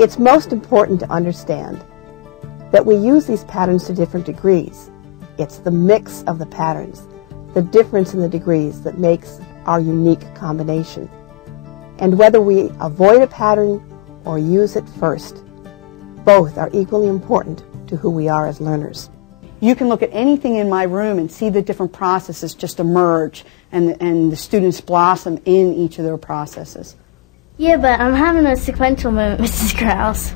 It's most important to understand that we use these patterns to different degrees. It's the mix of the patterns, the difference in the degrees that makes our unique combination. And whether we avoid a pattern or use it first, both are equally important to who we are as learners. You can look at anything in my room and see the different processes just emerge and the students blossom in each of their processes. Yeah, but I'm having a sequential moment, Mrs. Krause.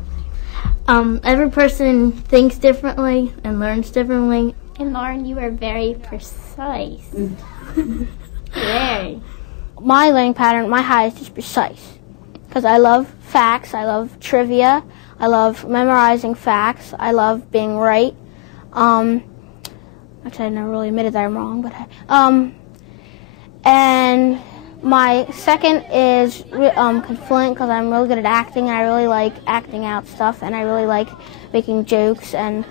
Every person thinks differently and learns differently. And Lauren, you are very precise. Very. My learning pattern, my highest is precise. Because I love facts, I love trivia, I love memorizing facts, I love being right. Actually, I never really admitted that I'm wrong, but and my second is confluent because I'm really good at acting, and I really like acting out stuff, and I really like making jokes and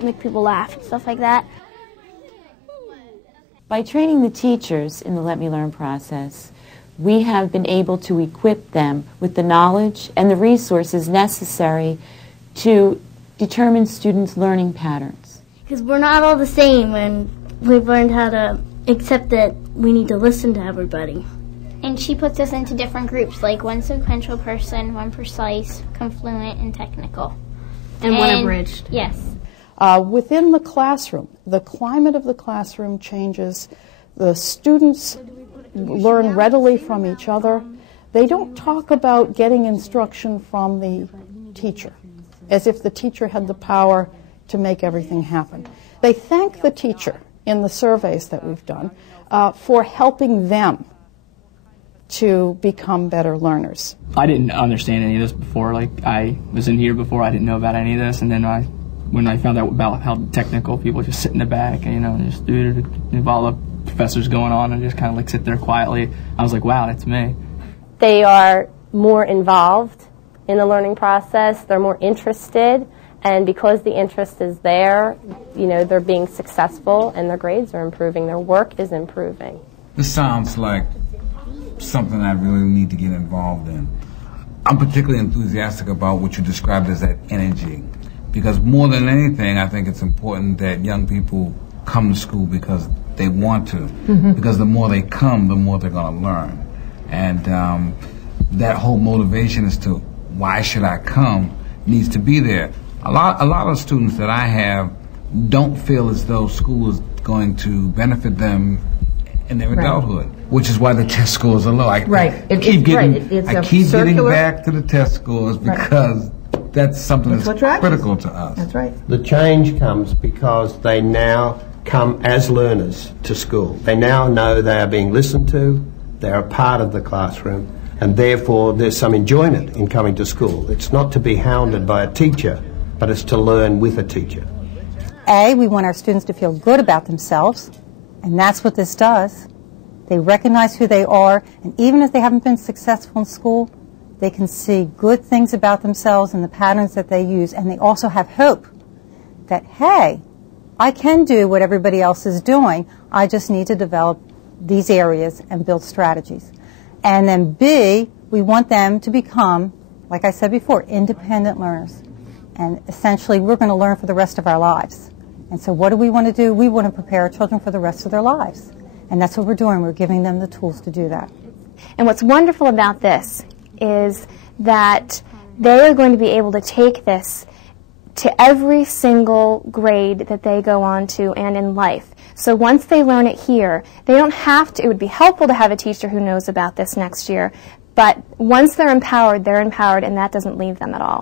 make people laugh and stuff like that. By training the teachers in the Let Me Learn process, we have been able to equip them with the knowledge and the resources necessary to determine students' learning patterns. Because we're not all the same, and we've learned how to accept that we need to listen to everybody. And she puts us into different groups, like one sequential person, one precise, confluent, and technical. And one abridged. Yes. Within the classroom, the climate of the classroom changes. The students learn readily from each other. They don't talk about getting instruction from the teacher, as if the teacher had the power to make everything happen. They thank the teacher in the surveys that we've done for helping them to become better learners. I didn't understand any of this before. Like, I was in here before, I didn't know about any of this, and then when I found out about how technical people just sit in the back and, and just do all the professors going on and just kind of like sit there quietly, I was like, wow, that's me. They are more involved in the learning process, they're more interested, and because the interest is there, they're being successful and their grades are improving, their work is improving. This sounds like something I really need to get involved in. I'm particularly enthusiastic about what you described as that energy, because more than anything, I think it's important that young people come to school because they want to, because the more they come, the more they're going to learn. And that whole motivation as to why should I come needs to be there. A lot of students that I have don't feel as though school is going to benefit them in their adulthood, which is why the test scores are low. I keep getting back to the test scores because that's something that's critical to us. That's right. The change comes because they now come as learners to school. They now know they are being listened to, they're a part of the classroom, and therefore there's some enjoyment in coming to school. It's not to be hounded by a teacher, but it's to learn with a teacher. We want our students to feel good about themselves, and that's what this does. They recognize who they are, and even if they haven't been successful in school, they can see good things about themselves and the patterns that they use, and they also have hope that, hey, I can do what everybody else is doing. I just need to develop these areas and build strategies. And then B, we want them to become, like I said before, independent learners. And essentially, we're going to learn for the rest of our lives. And so what do we want to do? We want to prepare our children for the rest of their lives. And that's what we're doing. We're giving them the tools to do that. And what's wonderful about this is that they are going to be able to take this to every single grade that they go on to and in life. So once they learn it here, they don't have to, it would be helpful to have a teacher who knows about this next year, but once they're empowered, and that doesn't leave them at all.